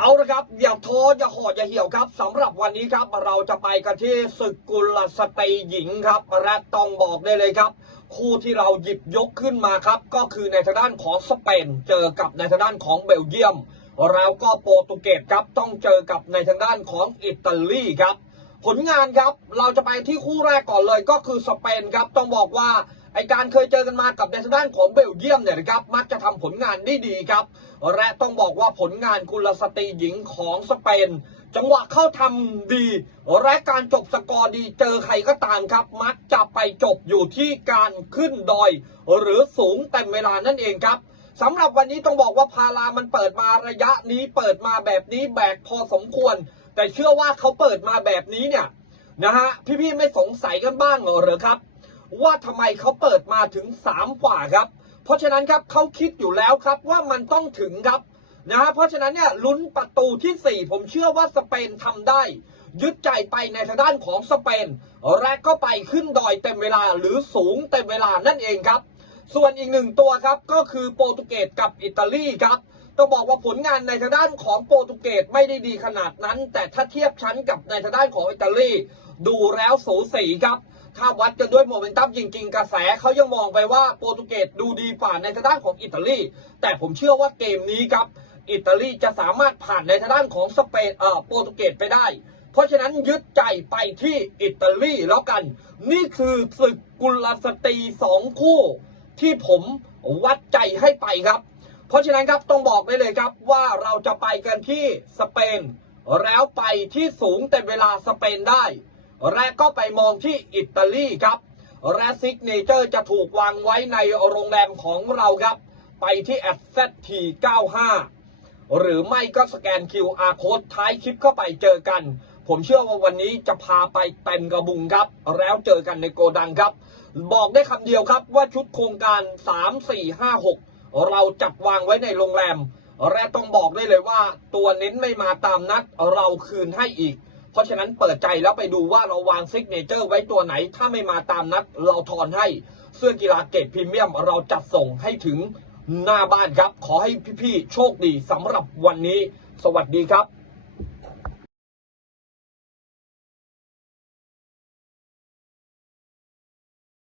เอาละครับอย่าท้ออย่าหอดอย่าเหี่ยวครับสำหรับวันนี้ครับเราจะไปกันที่ศึกกุลสตรีหญิงครับและต้องบอกได้เลยครับ คู่ที่เราหยิบยกขึ้นมาครับ ก็คือในทางด้านของสเปนเจอกับในทางด้านของเบลเยียมแล้วก็โปรตุเกสครับต้องเจอกับในทางด้านของอิตาลีครับ ผลงานครับเราจะไปที่คู่แรกก่อนเลยก็คือสเปนครับต้องบอกว่า ไอการเคยเจอกันมากับในด้านของเบลเยียมเนี่ยนะครับมักจะทำผลงานได้ดีครับ และต้องบอกว่าผลงานกุลสตรีหญิงของสเปน จังหวะเข้าทำดี และการจบสกอร์ดีเจอใครก็ตามครับ มักจะไปจบอยู่ที่การขึ้นดอย หรือสูงเต็มเวลานั่นเองครับสำหรับวันนี้ต้องบอกว่าพารามันเปิดมาระยะนี้เปิดมาแบบนี้แบกพอสมควร แต่เชื่อว่าเขาเปิดมาแบบนี้เนี่ยนะฮะพี่ๆไม่สงสัยกันบ้างเหรอครับ ว่าทำไมเขาเปิดมาถึง 3 กว่าครับ เพราะฉะนั้นครับเขาคิดอยู่แล้วครับว่ามันต้องถึงครับนะฮะเพราะฉะนั้นเนี่ยลุ้นประตูทีสี่4 ผมเชื่อว่าสเปนทำได้ ยึดใจไปในทางด้านของสเปนและก็ไปขึ้นดอยเต็มเวลาหรือสูงเต็มเวลานั่นเองครับ ส่วนอีกหนึ่งตัวครับก็คือโปรตุเกสกับอิตาลีครับต้องบอกว่าผลงานในทางด้านของโปรตุเกสไม่ได้ดีขนาดนั้น แต่ถ้าเทียบชั้นกับในทางด้านของอิตาลี ดูแล้วสูสีครับ ถ้าวัดกันด้วยโมเมนตัมจริงๆ กระแสเขายังมองไปว่าโปรตุเกสดูดีกว่าในทางด้านของอิตาลี แต่ผมเชื่อว่าเกมนี้ครับ อิตาลีจะสามารถผ่านในทางด้านของสเปนเอ่อโปรตุเกสไปได้ เพราะฉะนั้นยึดใจไปที่อิตาลีแล้วกัน นี่คือศึกกุลสตรีสองคู่ ที่ผมวัดใจให้ไปครับ เพราะฉะนั้นครับต้องบอกได้เลยครับว่าเราจะไปกันที่สเปน แล้วไปที่สูงแต่เวลาสเปนได้ และก็ไปมองที่อิตาลีครับ และซิกเนเจอร์จะถูกวางไว้ในโรงแรมของเราครับ ไปที่ a z t 95หรือไม่ก็สแกน QR code ท้ายคลิปเข้าไปเจอกัน ผมเชื่อว่าวันนี้จะพาไปเต็มกระบุงครับ แล้วเจอกันในโกดังครับ บอกได้คำเดียวครับว่าชุดโครงการ 3 4 5 6 เราจัดวางไว้ในโรงแรมและต้องบอกได้เลยว่าตัวเน้นไม่มาตามนัดเราคืนให้อีก เพราะฉะนั้นเปิดใจแล้วไปดูว่าเราวางซิกเนเจอร์ไว้ตัวไหน ถ้าไม่มาตามนัดเราทอนให้ เสื้อกีฬาเกรดพรีเมียมเราจัดส่งให้ถึงหน้าบ้านครับ ขอให้พี่ๆโชคดีสำหรับวันนี้ สวัสดีครับ